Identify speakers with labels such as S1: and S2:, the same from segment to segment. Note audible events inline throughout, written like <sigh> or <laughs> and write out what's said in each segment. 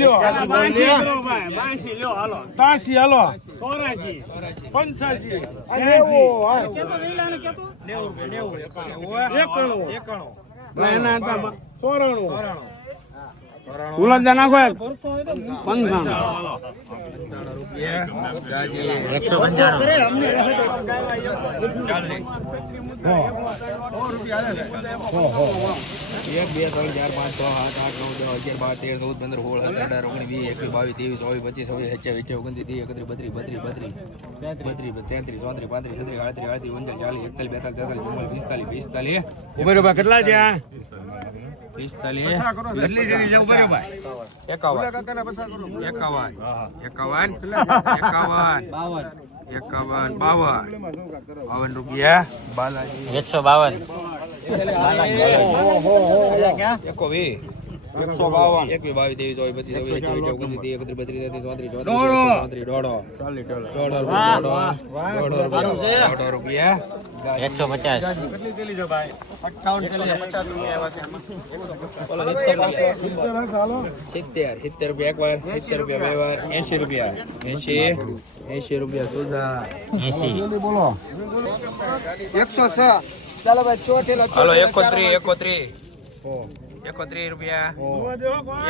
S1: લ્યો
S2: બાંસી કરો ભાઈ બાંસી લ્યો હાલો.
S1: તાસી હાલો.
S2: ચોરાશી
S1: પંચ્યાસી આ નેવું હા.
S2: કેતો લીલા ને કેતો?
S1: એકાણું.
S2: એના
S1: ચોરાણું
S2: ગુલાબજામ નાખો એક.
S3: બે ત્રણ ચાર પાંચ છ સાત આઠ નવ દસ અગિયાર બાર તેર ચૌદ પંદર સોળ સત્તર અઢાર ઓગણીસ વીસ એકવીસ બાવીસ ત્રેવીસ ચોવીસ પચીસ છવ્વીસ સત્યાવીસ અઠ્યાવીસ ઓગણત્રીસ ત્રીસ એકત્રીસ બત્રીસ બત્રીસ બત્રીસ બત્રીસ તેત્રીસ ચોત્રીસ પાંત્રીસ છત્રીસ આડત્રીસ આડત્રીસ ઓગણચાલીસ ચાલીસ એકતાલીસ બેતાલીસ તેતાલીસ ચુમ્માલીસ પિસ્તાલીસ પિસ્તાલીસ
S1: કેટલા થયા
S3: પિસ્તાલીસ એકાવન. એકાવન. એકાવન? એકાવન. એકાવન બાવન. બાવન રૂપિયા બાલાજી.
S4: એકસો બાવન.
S3: એકો વી એકસો બાવન. એકવી બાવીસ ત્રેવીસ ચોવીસ પચીસ છવ્વીસ અઠ્યાવીસ ઓગણત્રીસ એકત્રીસ બત્રીસ તેત્રીસ ચોત્રીસ ચોત્રીસ ચોત્રીસ દોઢો દોઢો રૂપિયા દોઢો દોઢો રૂપિયા દોઢો રૂપિયા
S4: એકસો પચાસ.
S3: સિત્તેર સિત્તેર રૂપિયા એક વાર સિત્તેર રૂપિયા બે વાર એસી રૂપિયા. એસી એસી રૂપિયા સુધા
S4: એસી
S3: હાલો એકોત્રી એકોત્રી. એકોત્રી રૂપિયા.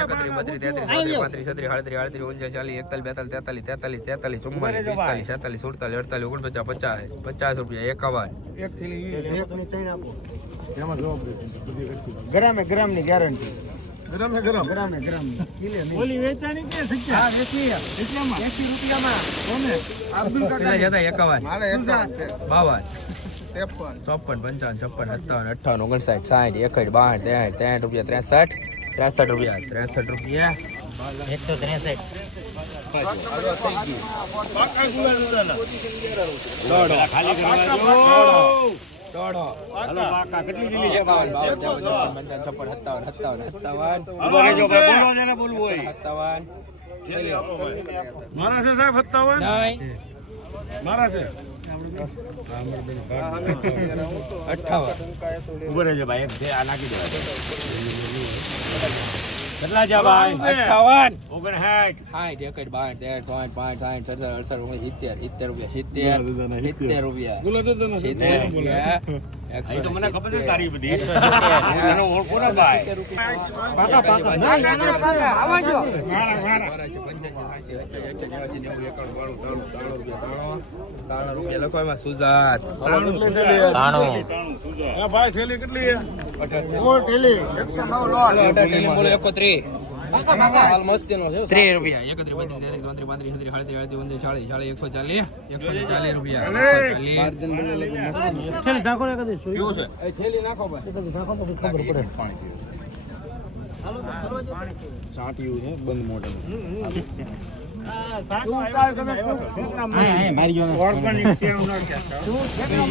S3: એકત્રીસ બત્રીસ તેત્રીસ પાંત્રીસ છત્રીસ આડત્રીસ આડત્રીસ ઓગણચાલીસ ચાલીસ એકતાલીસ બેતાલીસ તેતાલીસ તેતાલીસ તેતાલીસ ચુમ્માલીસ પિસ્તાલીસ છેતાલીસ સુડતાલીસ અડતાલીસ ઓગણપચાસ પચાસ પચાસ રૂપિયા એકાવન
S1: ગ્રામે ગ્રામની ગેરંટી ગ્રામે ગ્રામ. ગ્રામે ગ્રામ
S2: ઓલી વેચાણી કે શક્યા
S3: કેટલા જતા એકાવન
S1: મારે એકાવન છે.
S3: બાવન.
S1: ત્રેપન
S3: ચોપન પંચાવન છપ્પન સત્તાવન અઠ્ઠાવન ઓગણસાઠ સાઠ એકસઠ બાર ત્રેસઠ ત્રેસઠ રૂપિયા ત્રેસઠ ત્રેસઠ રૂપિયા ત્રેસઠ રૂપિયા.
S4: એકસો ત્રેસઠ.
S1: મારા છે સાહેબ સત્તાવન? મારા છે. રહેજો ભાઈ આ નાખી દો કેટલા જા ભાઈ?
S3: અઠ્ઠાવન
S1: ઓગણસાઠ.
S3: સાઠ એકસઠ બાસઠ તેર પાંચ પાંચ સાઠ સત્તર અડસઠ ઓગણીસ સિત્તેર સિત્તેર રૂપિયા સિત્તેર સિત્તેર રૂપિયા.
S1: બોલો તો તને
S3: રૂપિયા.
S1: તો મને ખબર છે તારી બધી.
S4: એકસો
S1: ઓળખો ને ભાઈ?
S3: પાકા પાકા. લખો એમાં સુજાત
S4: ત્રાણું
S1: આ ભાઈ થેલી કેટલી છે?
S3: ત્રીસ રૂપિયા. એકત્રીસ બત્રીસ તેત્રીસ ચોત્રીસ પાંત્રીસ છત્રીસ સાડત્રીસ આડત્રીસ ઓગણત્રીસ ચાલીસ ચાલીસ એકસો ચાલીસ એકસો ચાલીસ. રૂપિયા થેલી નાખો
S1: સાંટિયું છે બંધ મોઢે.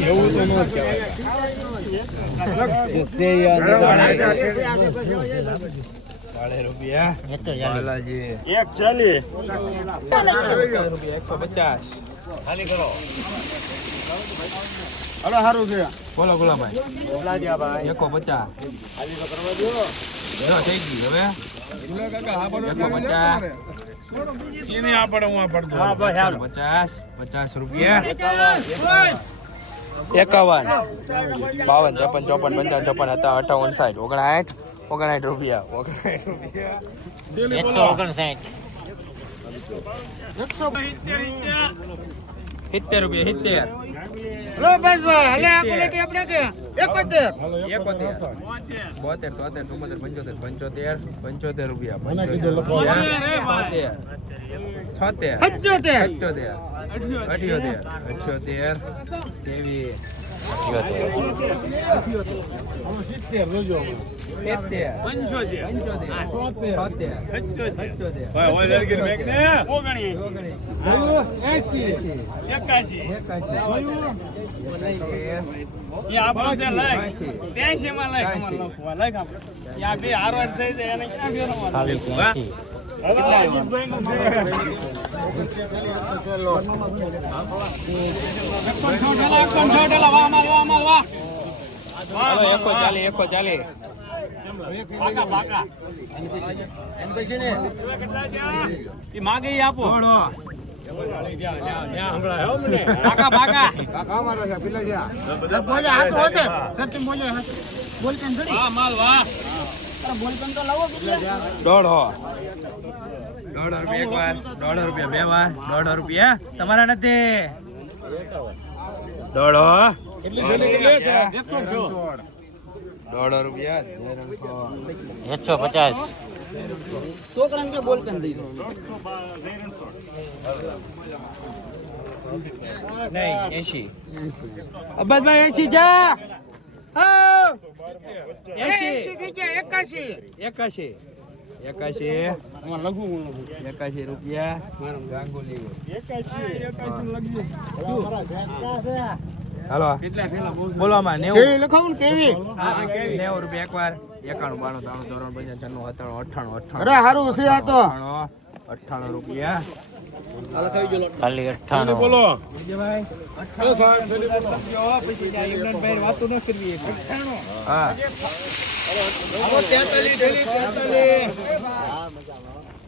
S1: એવું તો ન
S3: સાડે રૂપિયા. બાલાજી.
S1: એક ચાલી
S3: રૂપિયા એકસો પચાસ.
S1: ખાલી કરો. હલો સારું છે.
S3: બોલો ગુલાભાઈ એકો પચાસ. થઈ
S1: એને આ પડે હું આ પડતો
S3: પચાસ પચાસ રૂપિયા. એકાવન. બાવન ત્રેપન ચોપન પંચાવન ચોપન હતા અઠાવન સાઠ ઓગણસાઠ. ઓગણસાઠ રૂપિયા ઓગણસાઠ રૂપિયા.
S4: એકસો ઓગણસાઠ.
S3: સિત્તેર રૂપિયા સિત્તેર.
S1: હલો ભાઈ હલે આ ક્વોલિટી આપણે કે? 71
S3: એકોતેર. બોતેર તોતેર ચુમ્મોતેર પંચોતેર પંચોતેર પંચોતેર રૂપિયા. પંચોતેર. છોતેર.
S1: 75
S3: અઠ્યોતેર. અઠ્યોતેર અઠ્યોતેર. ત્રેવીસ
S4: અઠ્યોતેર
S1: સિત્તેર જોજો
S3: સિત્તેર.
S2: પંચોતેર
S3: પંચોતેર
S1: છોતેર.
S3: છોતેર અઠ્યોતેર
S1: ભાઈ હોય દર કરી મેક ને?
S2: ઓગણીસ.
S1: જોયું? 80
S2: એકાશી
S3: એકાશી.
S2: એ આપણું છે લાખ. ત્યાંશી માં લાખ. લખવા. લાખ આપણે. બે હારવાર થઈ જાય એને ક્યાં ફેરવવાનું? છ છ
S3: એકો ચાલી એકો ચાલી
S2: પાકા પાકા એ માગે ઈ આપો પાકા પાકા
S1: બોલે હાથ હશે સત્ય બોલે હાથ બોલ કેમ
S2: હા માલ વાહ.
S3: દોઢો દોઢ રૂપિયા એક વાર દોઢ રૂપિયા બે વાર દોઢ રૂપિયા. તમારા નથી. દોઢો દોઢ રૂપિયા.
S4: એકસો પચાસ.
S3: નહીં એસી અબ્બાસભાઈ એસી જા.
S1: એકાશી.
S3: એકાશી. એકાશી. એકાશી રૂપિયા. ગાંગુલી હાલો. બોલો
S1: લખાવું કેવી?
S3: નેવું રૂપિયા એક વાર એકાણું બાણું ત્રાણું ધોરણ પંચાણું અઠાણું અઠાણું અઠાણું
S1: અરે
S3: સારું
S1: હારું છે આ તો.
S3: અઠ્ઠાણું રૂપિયા.
S4: ખાલી અઠ્ઠાણું.
S3: હા.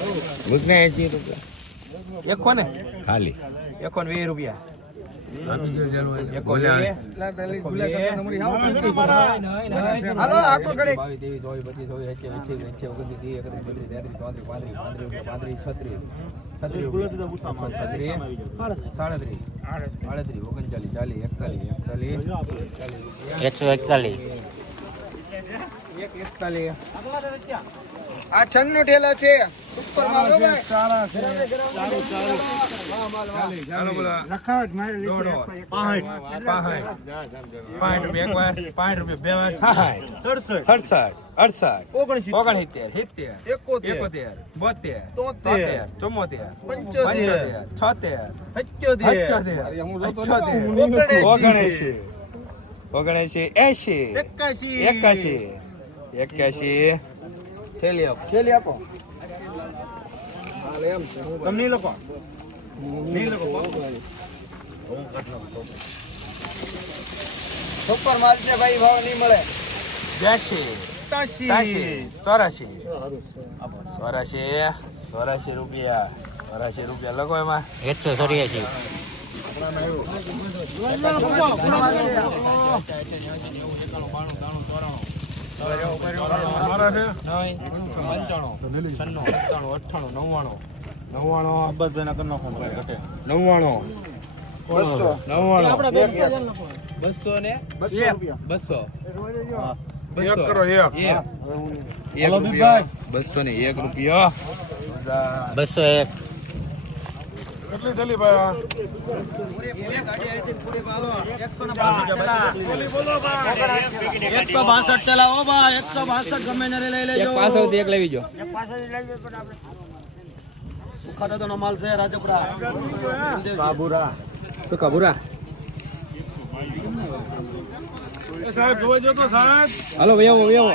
S3: એકો એસી રૂપિયા. એકો ને ખાલી. એકો ને વીસ રૂપિયા.
S4: એકસો એકતાલીસ.
S1: આ છન્નું ઠેલા છે. ઉપર
S3: એસી
S1: એકાશી
S3: એકાશી એકાશી, એક્યાશી, થેલી આપો.
S1: થેલી આપો.
S3: તમને લોકો
S1: સુપર માલ છે ભાઈ ભાવ નહીં મળે
S3: બ્યાસી ચોરાશી ચોરાશી ચોરાશી રૂપિયા ચોરાશી રૂપિયા લખો એમાં
S4: એકસો ચોર્યાસી
S3: સત્તાણું બસો ને બસો કરો એક એક રૂપિયો બસો એક રૂપિયો
S4: થેલી ભાઈ
S1: એકસો બાસઠ ચલાવો બા એકસો બાસઠ ગમે ને લઈ લેજો.
S3: પાછળ એક લેવી જો.
S1: સુખા દાદા માલ છે રાજપુરા.
S3: શું સાહેબ હાલો ભાઈ આવો ભાઈ આવો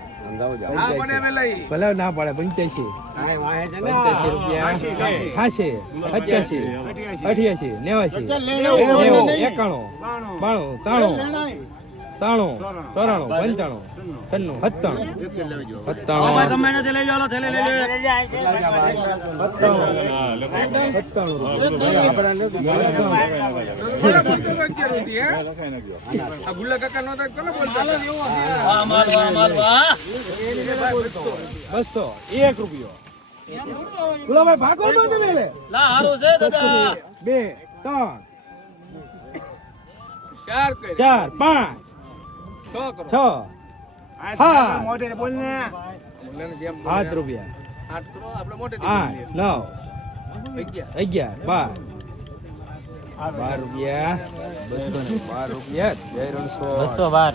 S3: ભલે ના પાડે પંચ્યાસી. અઠ્યાસી અઠ્યાસી. નેવાસી. એકાણું બાણું. ત્રાણું ત્રાણું ચોરાણું. પંચાણું છન્નું સત્તાણું. સત્તાણું. બસો. એક રૂપિયો. ગુલાભાઈ ભાગો માં તમે લે
S2: લા હારું છે દાદા.
S3: બે. ત્રણ.
S2: ચાર
S3: ચાર પાંચ.
S2: છ
S3: છ. હા.
S4: મોઢે બોલ. ને
S3: સાત રૂપિયા.
S2: આઠ
S3: નવ.
S2: અગિયાર.
S3: બાર. બાર રૂપિયા. બસો બાર રૂપિયા.
S5: બસો બાર.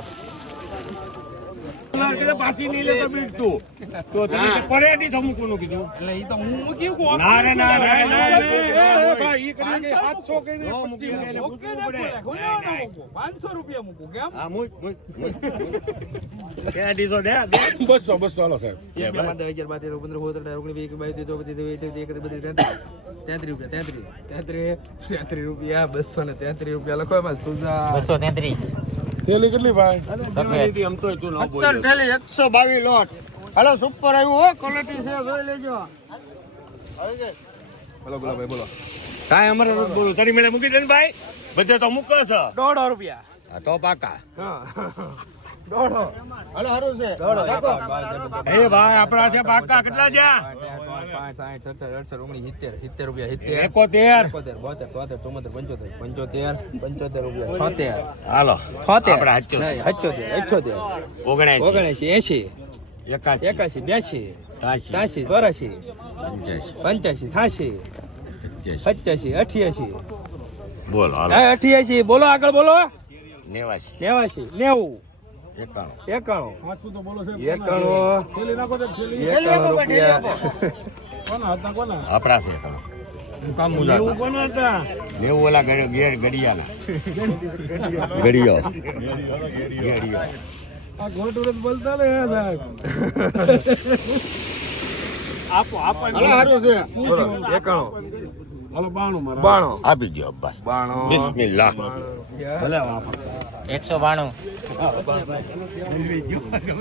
S4: પાછી નહીં લેતો બીટ તો તમે પડે નહીં તો મૂકું કીધું.
S3: એટલે ઈ તો હું મૂકી કહું?
S4: ના રે ના ના ના ના ભાઈ ઈ કરીને 700 કરીને
S3: નો
S4: 25 એને
S3: મૂકી
S4: મૂકવું પડે.
S3: પાંચસો રૂપિયા મૂકું કેમ?
S4: હા મૂક મૂક કે અઢીસો દે બસો બસો હાલો સાહેબ.
S3: એક બે પાંચ દસ અગિયાર બાર તેર પંદર સોળ સત્તર ઓગણીસ વીસ એકવીસ બાવીસ ત્રેવીસ ચોવીસ પચીસ છવ્વીસ અઠ્યાવીસ એકત્રીસ બત્રીસ તેત્રીસ રૂપિયા તેત્રીસ તેત્રીસ તેત્રીસ રૂપિયા બસો ને તેત્રીસ રૂપિયા લખો એમાં. સુઝા
S5: બસો તેત્રીસ.
S4: થેલી કેટલી ભાઈ? એમ તો તું ન બોલ થેલી 122 લોટ. હાલો સુપર આવ્યું હો ક્વોલિટી છે જોઈ લેજો.
S3: બોલો બોલો ભાઈ બોલો.
S4: કાંઈ અમારે નથી બોલું તારી મેળે મૂકી દે ને ભાઈ. બધે તો મૂકો છો.
S3: દોઢો રૂપિયા.
S4: હા તો પાકા.
S3: દોઢો
S4: હાલો હારું છે. એ ભાઈ આપણા છે પાકા કેટલા જ્યાં
S3: પાંચ સાઠ સત્તર અડસઠ ઓગણીસ સિત્તેર સિત્તેર રૂપિયા સિત્તેર.
S4: એકોતેર.
S3: એકોતેર બોતેર તોતેર ચુમ્મોતેર પંચોતેર પંચોતેર પંચોતેર રૂપિયા. છોતેર.
S4: હાલો.
S3: છોતેર.
S4: આપણે હચોતેર.
S3: હચોતેર
S4: ઓગણસી
S3: ઓગણસી એસી
S4: એકાસી
S3: એકાશી. બ્યાસી
S4: ત્યાસી
S3: ચોરાશી.
S4: પંચ્યાસી
S3: છ્યાસી
S4: પંચ્યાસી
S3: પચાસી અઠ્યાસી
S4: બોલો
S3: અઠ્યાસી બોલો આગળ બોલો.
S4: નેવાસી
S3: નેવાસી નેવું.
S4: એકાણું.
S3: એકાણું. એકાણું. રૂપિયા.
S4: આપણા છે એકાણું. નેવું ઓલા ગેર- ગડિયાના. ગડિયો. ગડિયો.
S3: બાણું
S4: આપી દો બસ.
S3: બાણું.
S4: બિસ્મિલ્લાહ.
S3: રૂપિયા.
S5: એકસો બાણું. <laughs> ગયો